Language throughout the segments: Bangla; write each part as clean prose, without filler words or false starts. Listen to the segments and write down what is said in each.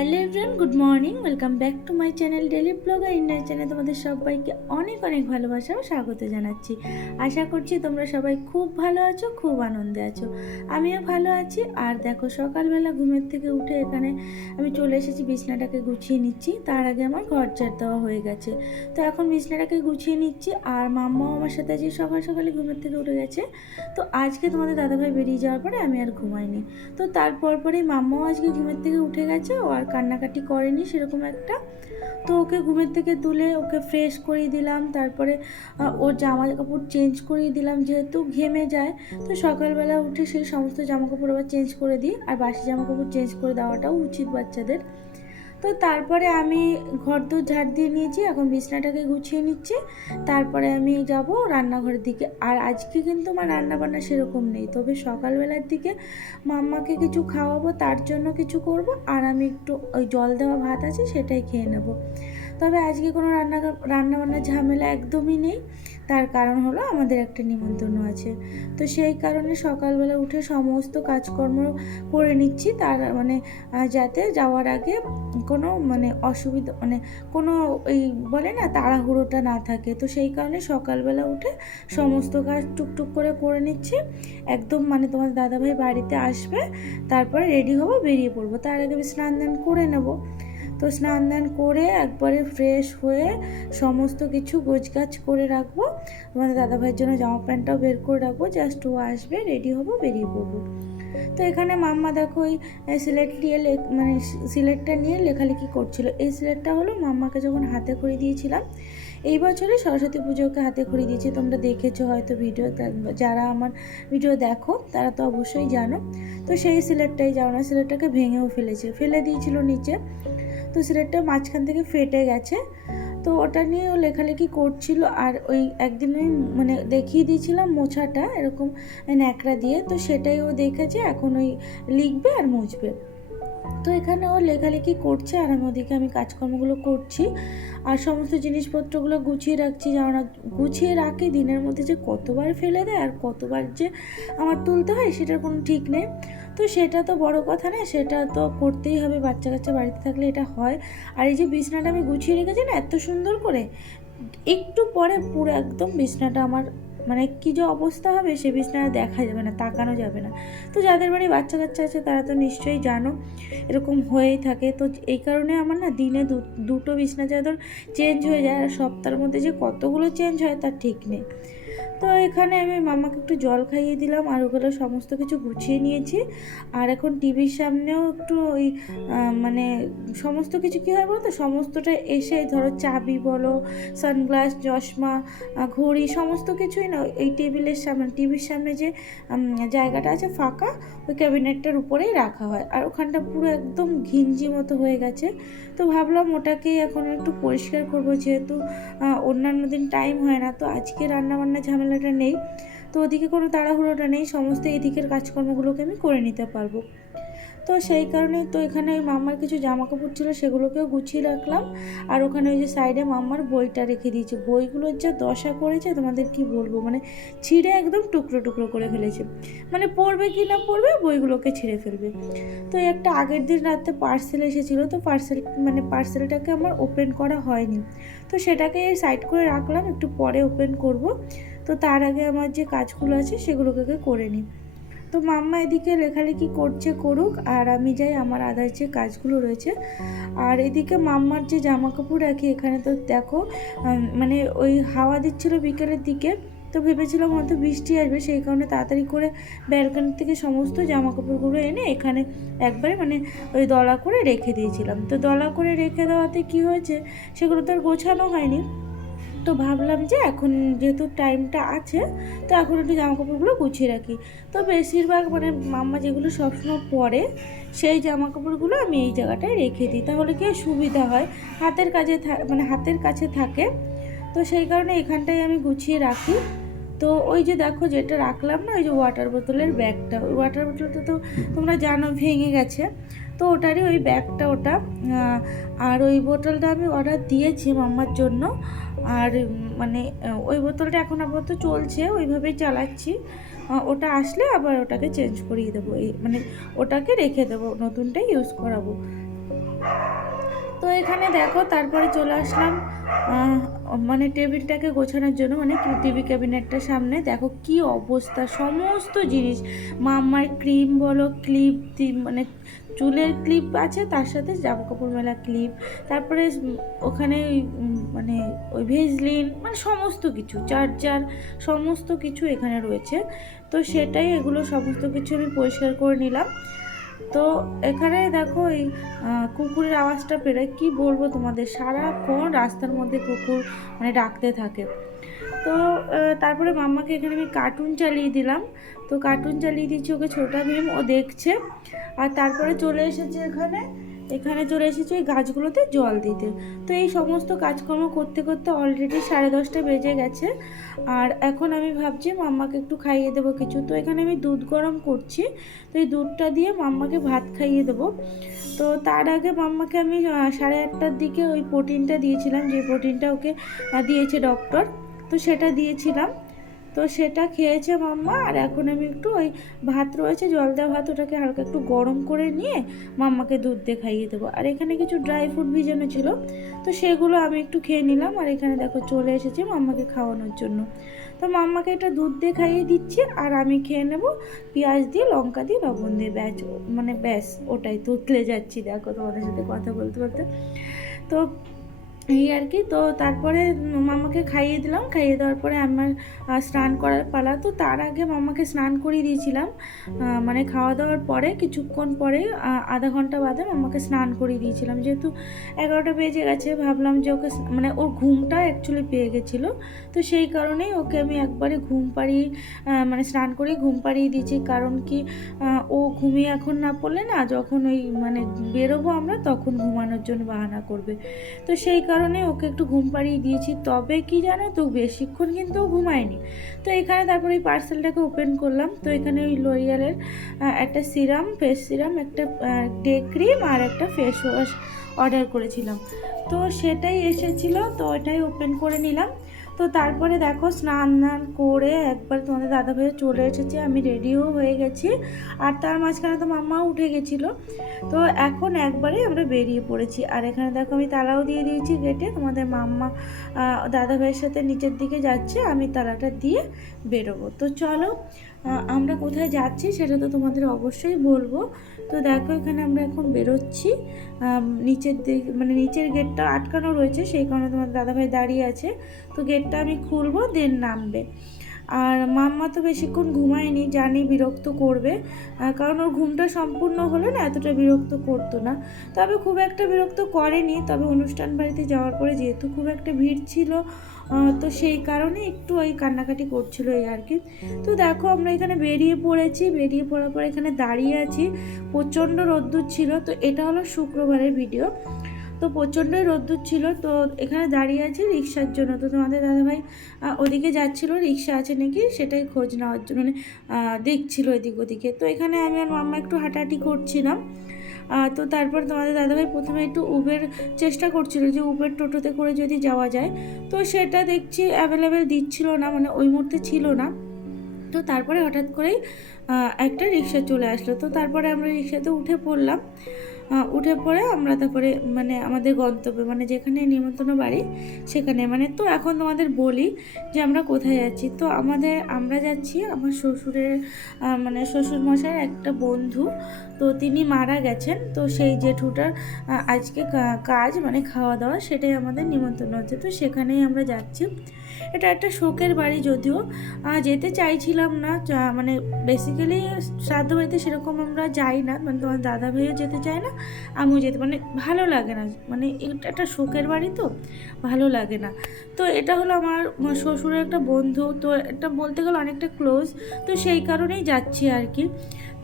Hello everyone, good morning. Welcome back to my channel daily blogger India channel. তোমাদের সবাইকে অনেক অনেক ভালোবাসা ও স্বাগত জানাচ্ছি। আশা করছি তোমরা সবাই খুব ভালো আছো, খুব আনন্দে আছো। আমিও ভালো আছি। আর দেখো, সকালবেলা ঘুমের থেকে উঠে এখানে আমি চলে এসেছি, বিছনাটাকে গুছিয়ে নিচ্ছি। তার আগে আমার ঘর ঝাড় দেওয়া হয়ে গেছে। তো এখন বিছনাটাকে গুছিয়ে নিচ্ছি। আর মাম্মাও আমার সাথে আজকে সকাল সকালে ঘুমের থেকে উঠে গেছে। তো আজকে তোমাদের দাদাভাই বেরিয়ে যাওয়ার পরে আমি আর ঘুমাইনি। তো তারপর পরেই মাম্মাও আজকে ঘুমের থেকে উঠে গেছে। ও আর কান্নাকাটি করেনি সেরকম একটা। তো ওকে ঘুমের থেকে তুলে ওকে ফ্রেশ করিয়ে দিলাম। তারপরে ওর জামা কাপড় চেঞ্জ করিয়ে দিলাম, যেহেতু ঘেমে যায়। তো সকালবেলা উঠে সেই সমস্ত জামা কাপড় আবার চেঞ্জ করে দিই। আর বাসি জামা কাপড় চেঞ্জ করে দেওয়াটাও উচিত বাচ্চাদের। তো তারপরে আমি ঘরদোর ঝাড় দিয়ে নিয়েছি, এখন বিছনাটাকে গুছিয়ে নিচ্ছি। তারপরে আমি যাব রান্নাঘরের দিকে। আর আজকে কিন্তু আমার রান্নাবান্না সেরকম নেই, তবে সকালবেলার দিকে মাম্মাকে কিছু খাওয়াবো, তার জন্য কিছু করব। আর আমি একটু ওই জল দেওয়া ভাত আছে সেটাই খেয়ে নেব। তবে আজকে কোনো রান্নাবান্নার ঝামেলা একদমই নেই। তার কারণ হলো আমাদের একটা নিমন্ত্রণ আছে। তো সেই কারণে সকালবেলা উঠে সমস্ত কাজকর্ম করে নিচ্ছি, তার যাতে যাওয়ার আগে কোনো অসুবিধা কোনো এই বলে না তাড়াহুড়োটা না থাকে। তো সেই কারণে সকালবেলা উঠে সমস্ত কাজ টুকটুক করে নিচ্ছি। একদম তোমার দাদাভাই বাড়িতে আসবে, তারপরে রেডি হবো, বেরিয়ে পড়বো। তার আগে আমি স্নান দান করে নেব। তো স্নান দান করে একবারে ফ্রেশ হয়ে সমস্ত কিছু গোছগাছ করে রাখবো। তোমাদের দাদাভাইয়ের জন্য জামা প্যান্টটাও বের করে রাখবো, জাস্ট ও আসবে, রেডি হবো, বেরিয়ে পড়বো। তো এখানে মাম্মা দেখো ওই সিলেট দিয়ে সিলেটটা নিয়ে লেখালেখি করছিল। এই সিলেটটা হলো মাম্মাকে যখন হাতে করে দিয়েছিলাম এই বছরে সরস্বতী পুজোকে হাতে করে দিয়েছি। তোমরা দেখেছো হয়তো ভিডিও, যারা আমার ভিডিও দেখো তারা তো অবশ্যই জানো। তো সেই সিলেটটাই না, সিলেটটাকে ভেঙেও ফেলে দিয়েছিল নিচে। তো সিলেটটা মাঝখান থেকে ফেটে গেছে। তো ওটা নিয়ে ও লেখালেখি করছিল। আর ওই একদিন ওই দেখিয়ে দিয়েছিলাম মোছাটা এরকম ন্যাকড়া দিয়ে, তো সেটাই ও দেখেছে। এখন ওই লিখবে আর মুছবে। তো এখানে ও লেখালেখি করছে আর ওদিকে আমি কাজকর্মগুলো করছি। আর সমস্ত জিনিসপত্রগুলো গুছিয়ে রাখছি। যেন গুছিয়ে রাখি, দিনের মধ্যে যে কতবার ফেলে দেয় আর কতবার যে আমার তুলতে হয় সেটার কোনো ঠিক নেই। তো সেটা তো বড় কথা না, সেটা তো করতেই হবে, বাচ্চা কাচ্চা বাড়িতে থাকলে এটা হয়। আর এই যে বিছনাটা আমি গুছিয়ে রেখেছি না এত সুন্দর করে, একটু পরে পুরো একদম বিছনাটা আমার কী যে অবস্থা হবে, সে বিছনাটা দেখা যাবে না, তাকানো যাবে না। তো যাদের বাড়ি বাচ্চা কাচ্চা আছে তারা তো নিশ্চয়ই জানো এরকম হয়েই থাকে। তো এই কারণে আমার না দিনে দুটো বিছনা চাদর চেঞ্জ হয়ে যায়। আর সপ্তাহের মধ্যে যে কতগুলো চেঞ্জ হয় তার ঠিক নেই। তো এখানে আমি মামাকে একটু জল খাইয়ে দিলাম আর ওগুলো সমস্ত কিছু গুছিয়ে নিয়েছি। আর এখন টিভির সামনেও একটু ওই সমস্ত কিছু কী হয় বলো তো, সমস্তটা এসে ধরো চাবি বলো, সানগ্লাস, চশমা, ঘড়ি, সমস্ত কিছুই না এই টিভির সামনে যে জায়গাটা আছে ফাঁকা, ওই ক্যাবিনেটটার উপরেই রাখা হয়। আর ওখানটা পুরো একদম ঘিঞ্জি মতো হয়ে গেছে। তো ভাবলাম ওটাকেই এখন একটু পরিষ্কার করবো, যেহেতু অন্যান্য দিন টাইম হয় না। তো আজকে রান্নাবান্না ঝামেলাটা নেই, তো ওদিকে কোনো তাড়াহুড়োটা নেই, সমস্ত এদিকের কাজকর্মগুলোকে আমি করে নিতে পারবো। তো সেই কারণেই তো এখানে ওই মাম্মার কিছু জামা কাপড় ছিল সেগুলোকেও গুছিয়ে রাখলাম। আর ওখানে ওই যে সাইডে মাম্মার বইটা রেখে দিয়েছি। বইগুলোর যা দশা করেছে তোমাদের কি বলবো, ছিঁড়ে একদম টুকরো টুকরো করে ফেলেছে। পড়বে কি না পড়বে, বইগুলোকে ছিঁড়ে ফেলবে। তো একটা আগের দিন রাতে পার্সেল এসেছিলো, তো পার্সেলটাকে আমার ওপেন করা হয়নি। তো সেটাকে সাইড করে রাখলাম, একটু পরে ওপেন করব। তো তার আগে আমার যে কাজগুলো আছে সেগুলোকে করে নিই। তো মাম্মা এদিকে লেখালেখি করুক, আর আমি যাই আমার আদার যে কাজগুলো রয়েছে। আর এদিকে মাম্মার যে জামা কাপড় রাখি এখানে, তো দেখো ওই হাওয়া দিচ্ছিলো বিকেলের দিকে। তো ভেবেছিলাম হয়তো বৃষ্টি আসবে, সেই কারণে তাড়াতাড়ি করে ব্যালকনি থেকে সমস্ত জামা কাপড়গুলো এনে এখানে একবারে ওই দলা করে রেখে দিয়েছিলাম। তো দলা করে রেখে দেওয়াতে কি হয়েছে, সেগুলো তো আর গোছানো হয়নি। তো ভাবলাম যে এখন যেহেতু টাইমটা আছে, তো এখন একটু জামা কাপড়গুলো গুছিয়ে রাখি। তো বেশিরভাগ মাম্মা যেগুলো সবসময় পরে সেই জামা কাপড়গুলো আমি এই জায়গাটায় রেখে দিই, তাহলে কি সুবিধা হয়, হাতের কাছে থাকে। তো সেই কারণে এখানটায় আমি গুছিয়ে রাখি। তো ওই যে দেখো যেটা রাখলাম না, ওই যে ওয়াটার বোতলের ব্যাগটা, ওই ওয়াটার বোতলটা তো তোমরা জানো ভেঙে গেছে। তো ওটারই ওই ব্যাগটা ওটা। আর ওই বোতলটা আমি অর্ডার দিয়েছি মাম্মার জন্য। আর ওই বোতলটা এখন আপাতত চলছে, ওইভাবেই চালাচ্ছি। ওটা আসলে আবার ওটাকে চেঞ্জ করিয়ে দেবো, ওটাকে রেখে দেবো, নতুনটাই ইউজ করাবো। তো এখানে দেখো তারপরে চলে আসলাম মানে টেবিলটাকে গোছানোর জন্য, মানে টিভি ক্যাবিনেটটার সামনে। দেখো কি অবস্থা, সমস্ত জিনিস, মাম্মার ক্রিম বলো, ক্লিপ, মানে চুলের ক্লিপ আছে, তার সাথে জামা কাপড় মেলা ক্লিপ, তারপরে ওখানে মানে ওই ভেজলিন, মানে সমস্ত কিছু, চার্জার, সমস্ত কিছু এখানে রয়েছে। তো সেটাই, এগুলো সমস্ত কিছু আমি পরিষ্কার করে নিলাম। তো এখানে দেখো এই কুকুরের আওয়াজটা পেরে কি বলবো তোমাদের, সারাক্ষণ রাস্তার মধ্যে কুকুর মানে ডাকতে থাকে। তো তারপরে মাম্মাকে এখানে আমি কার্টুন চালিয়ে দিলাম। তো কার্টুন চালিয়ে দিচ্ছি ওকে, ছোটা ভীম, ও দেখছে। আর তারপরে চলে এসেছে এখানে চলে এসেছি ওই গাছগুলোতে জল দিতে। তো এই সমস্ত কাজকর্ম করতে করতে অলরেডি 10:30 বেজে গেছে। আর এখন আমি ভাবছি মাম্মাকে একটু খাইয়ে দেবো কিছু। তো এখানে আমি দুধ গরম করছি, তো এই দুধটা দিয়ে মাম্মাকে ভাত খাইয়ে দেবো। তো তার আগে মাম্মাকে আমি 8:30টার দিকে ওই প্রোটিনটা দিয়েছিলাম, যে প্রোটিনটা ওকে দিয়েছে ডক্টর, তো সেটা দিয়েছিলাম। তো সেটা খেয়েছে মাম্মা। আর এখন আমি একটু ওই ভাত রয়েছে, জল দেওয়া ভাত, ওটাকে হালকা একটু গরম করে নিয়ে মাম্মাকে দুধ দিয়ে খাইয়ে দেবো। আর এখানে কিছু ড্রাই ফ্রুট ভিজানো ছিল, তো সেগুলো আমি একটু খেয়ে নিলাম। আর এখানে দেখো চলে এসেছি মাম্মাকে খাওয়ানোর জন্য। তো মাম্মাকে এটা দুধ দিয়ে খাইয়ে দিচ্ছি, আর আমি খেয়ে নেব পেঁয়াজ দিয়ে, লঙ্কা দিয়ে, লবণ দিয়ে। ব্যাস ওটাই, তুতলে যাচ্ছি দেখো তোমাদের সাথে কথা বলতে বলতে। তো এই আর কি। তো তারপরে মামাকে খাইয়ে দিলাম, খাইয়ে দেওয়ার পরে আমার স্নান করার পালা। তো তার আগে মামাকে স্নান করিয়ে দিয়েছিলাম, মানে খাওয়া দাওয়ার পরে কিছুক্ষণ পরে, আধা ঘন্টা বাদে মামাকে স্নান করিয়ে দিয়েছিলাম। যেহেতু 11টা বেজে গেছে, ভাবলাম যে ওকে মানে ওর ঘুমটা অ্যাকচুয়ালি পেয়ে গেছিলো, তো সেই কারণেই ওকে আমি একবারে ঘুম পাড়িয়ে, মানে স্নান করেই ঘুম পাড়িয়ে দিয়েছি। কারণ কি, ও ঘুমিয়ে এখন না পড়লে না, যখন ওই মানে বেরোবো আমরা, তখন ঘুমানোর জন্য বাহানা করবে। তো সেই কারণে ওকে একটু ঘুম পাড়িয়ে দিয়েছি। তবে কি জানো তো, বেশিক্ষণ কিন্তু ও ঘুমায়নি। তো এখানে তারপরে এই পার্সেলটাকে ওপেন করলাম। তো এখানে ওই লরিয়ালের একটা সিরাম, ফেস সিরাম, একটা ডে ক্রিম, আর একটা ফেস ওয়াশ অর্ডার করেছিলাম। তো সেটাই এসেছিলো, তো ওটাই ওপেন করে নিলাম। তো তারপরে দেখো স্নান করে একবার তোমাদের দাদাভাই চলে এসেছে, আমি রেডিও হয়ে গেছি। আর তার মাঝখানে তো মাম্মাও উঠে গেছিলো। তো এখন একবারে আমরা বেরিয়ে পড়েছি। আর এখানে দেখো আমি তালাও দিয়ে দিয়েছি গেটে। তোমাদের মাম্মা দাদাভাইয়ের সাথে নিচের দিকে যাচ্ছে, আমি তালাটা দিয়ে বেরোবো। তো চলো আমরা কোথায় যাচ্ছি সেটা তো তোমাদের অবশ্যই বলবো। তো দেখো এখানে আমরা এখন বেরোচ্ছি নিচের দিক, মানে নিচের গেটটা আটকানো রয়েছে, সেই কারণে তোমার দাদাভাই দাঁড়িয়ে আছে। তো গেটটা আমি খুলবো, দেন নামবে। আর মাম্মা তো বেশিক্ষণ ঘুমায়নি, জানি বিরক্ত করবে, কারণ ওর ঘুমটা সম্পূর্ণ হলে না এতটা বিরক্ত করতো না। তবে খুব একটা বিরক্ত করেনি, তবে অনুষ্ঠান বাড়িতে যাওয়ার পরে যেহেতু খুব একটা ভিড় ছিল, তো সেই কারণে একটু ওই কান্নাকাটি করছিল, এই আর কি। তো দেখো আমরা এখানে বেরিয়ে পড়েছি, বেরিয়ে পড়ার পর এখানে দাঁড়িয়ে আছি। প্রচণ্ড রোদ্দুর ছিল, তো এটা হলো শুক্রবারের ভিডিও। তো প্রচণ্ডই রোদ্দুর ছিল, তো এখানে দাঁড়িয়ে আছে রিক্সার জন্য। তো তোমাদের দাদাভাই ওদিকে যাচ্ছিলো, রিক্সা আছে নাকি সেটাই খোঁজ নেওয়ার জন্য, মানে দেখছিল এদিক ওদিকে। তো এখানে আমি আর মাম্মা একটু হাঁটাহাঁটি করছিলাম। তো তারপর তোমাদের দাদাভাই প্রথমে একটু উবের চেষ্টা করছিল, যে উবের টোটোতে করে যদি যাওয়া যায়। তো সেটা দেখছি অ্যাভেলেবেল দিচ্ছিল না, মানে ওই মুহূর্তে ছিল না। তো তারপরে হঠাৎ করেই একটা রিক্সা চলে আসলো। তো তারপরে আমরা রিক্সাতে উঠে পড়লাম। উঠে পড়ে আমরা তারপরে মানে আমাদের গন্তব্যে, মানে যেখানে নিমন্ত্রণ বাড়ি সেখানে, মানে তো এখন তোমাদের বলি যে আমরা কোথায় যাচ্ছি। তো আমরা যাচ্ছি আমার শ্বশুরের, মানে শ্বশুরমশাইয়ের একটা বন্ধু, তো তিনি মারা গেছেন। তো সেই জেঠুটার আজকে কাজ, মানে খাওয়া দাওয়া, সেটাই আমাদের নিমন্ত্রণ হচ্ছে। তো সেখানেই আমরা যাচ্ছি। এটা একটা শোকের বাড়ি, যদিও যেতে চাইছিলাম না, মানে বেসিক্যালি শ্রাদ্ধ বাড়িতে সেরকম আমরা যাই না, মানে তোমার দাদা ভাইও যেতে চায় না, আমিও যেতে, মানে ভালো লাগে না, মানে এটা একটা শোকের বাড়ি, তো ভালো লাগে না। তো এটা হলো আমার শ্বশুরের একটা বন্ধু, তো এটা বলতে গেলে অনেকটা ক্লোজ, তো সেই কারণেই যাচ্ছি আর কি।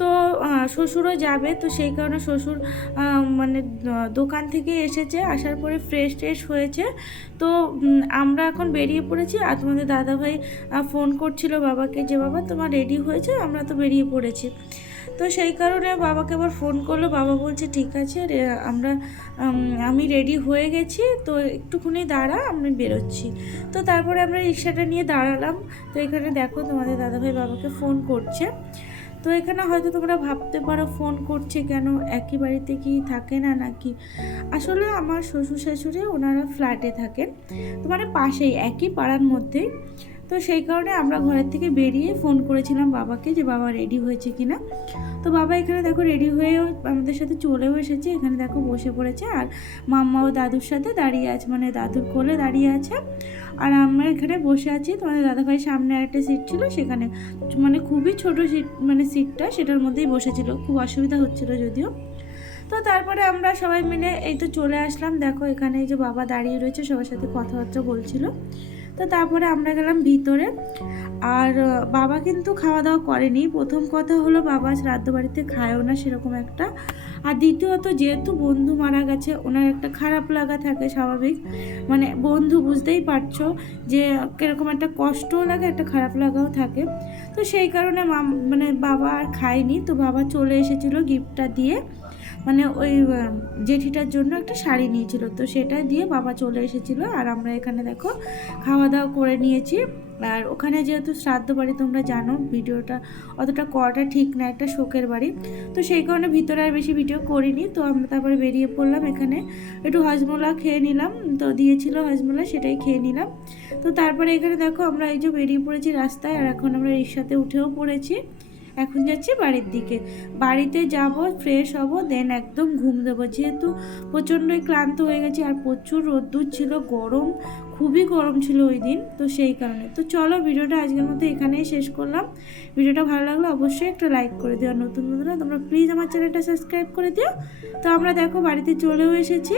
তো শ্বশুরও যাবে, তো সেই কারণে শ্বশুর মানে দোকান থেকে এসেছে, আসার পরে ফ্রেশ হয়েছে। তো আমরা এখন বেরিয়ে পড়েছি। আর তোমাদের দাদাভাই ফোন করছিল বাবাকে, যে বাবা তোমার রেডি হয়েছে, আমরা তো বেরিয়ে পড়েছি। তো সেই কারণে বাবাকে আবার ফোন করলো, বাবা বলছে ঠিক আছে আমি রেডি হয়ে গেছি, তো একটুখানি দাঁড়া, আমি বেরোচ্ছি। তো তারপরে আমরা রিক্সাটা নিয়ে দাঁড়ালাম। তো এখানে দেখো তোমাদের দাদাভাই বাবাকে ফোন করছে। তো এখানে হয়তো তোমরা ভাবতে পারো ফোন করছে কেন, একই বাড়িতে কি থাকে না নাকি। আসলে আমার শ্বশুর শাশুড়ি ওনারা ফ্ল্যাটে থাকেন, তো মানে পাশেই একই পাড়ার মধ্যেই। তো সেই কারণে আমরা ঘরের থেকে বেরিয়ে ফোন করেছিলাম বাবাকে যে বাবা রেডি হয়েছে কিনা। তো বাবা এখানে দেখো রেডি হয়েও আমাদের সাথে চলেও এসেছে, এখানে দেখো বসে পড়েছে আর মাম্মা ও দাদুর সাথে দাঁড়িয়ে আছে, মানে দাদুর কোলে দাঁড়িয়ে আছে। আর আমরা এখানে বসে আছি, তোমাদের দাদাভাই সামনে একটা সিট ছিল সেখানে, মানে খুবই ছোট সিট, মানে সিটটা সেটার মধ্যেই বসেছিল, খুব অসুবিধা হচ্ছিল যদিও। তো তারপরে আমরা সবাই মিলে এই তো চলে আসলাম, দেখো এখানে এই যে বাবা দাঁড়িয়ে রয়েছে সবার সাথে কথাবার্তা বলছিল। তো তারপরে আমরা গেলাম ভিতরে। আর বাবা কিন্তু খাওয়া দাওয়া করেনি। প্রথম কথা হলো বাবা শ্রাদ্ধ বাড়িতে খায়ও না সেরকম একটা, আর দ্বিতীয়ত যেহেতু বন্ধু মারা গেছে ওনার একটা খারাপ লাগা থাকে স্বাভাবিক, মানে বন্ধু বুঝতেই পারছো যে কীরকম একটা কষ্টও লাগে, একটা খারাপ লাগাও থাকে। তো সেই কারণে মানে বাবা আর খায়নি। তো বাবা চলে এসেছিলো গিফটটা দিয়ে, মানে ওই জেঠিটার জন্য একটা শাড়ি নিয়েছিল, তো সেটা দিয়ে বাবা চলে এসেছিলো। আর আমরা এখানে দেখো খাওয়া দাওয়া করে নিয়েছি। আর ওখানে যেহেতু শ্রাদ্ধ বাড়ি তোমরা জানো, ভিডিওটা অতটা করাটা ঠিক না, একটা শোকের বাড়ি, তো সেই কারণে ভিতরে আর বেশি ভিডিও করিনি। তো আমরা তারপরে বেরিয়ে পড়লাম, এখানে একটু হজমোলা খেয়ে নিলাম, তো দিয়েছিল হজমোলা সেটাই খেয়ে নিলাম। তো তারপরে এখানে দেখো আমরা এই যে বেরিয়ে পড়েছি রাস্তায়, আর এখন আমরা রিক্সাতে উঠেও পড়েছি। এখন যাচ্ছি বাড়ির দিকে, বাড়িতে যাব, ফ্রেশ হব, দেন একদম ঘুম দেবো, যেহেতু প্রচণ্ডই ক্লান্ত হয়ে গেছি। আর প্রচুর রোদ্দুর ছিল, গরম, খুবই গরম ছিল ওই দিন, তো সেই কারণে। তো চলো ভিডিওটা আজকের মতো এখানেই শেষ করলাম। ভিডিওটা ভালো লাগলো অবশ্যই একটা লাইক করে দিও, আর নতুন বন্ধুরা তোমরা প্লিজ আমার চ্যানেলটা সাবস্ক্রাইব করে দিও। তো আমরা দেখো বাড়িতে চলেও এসেছি।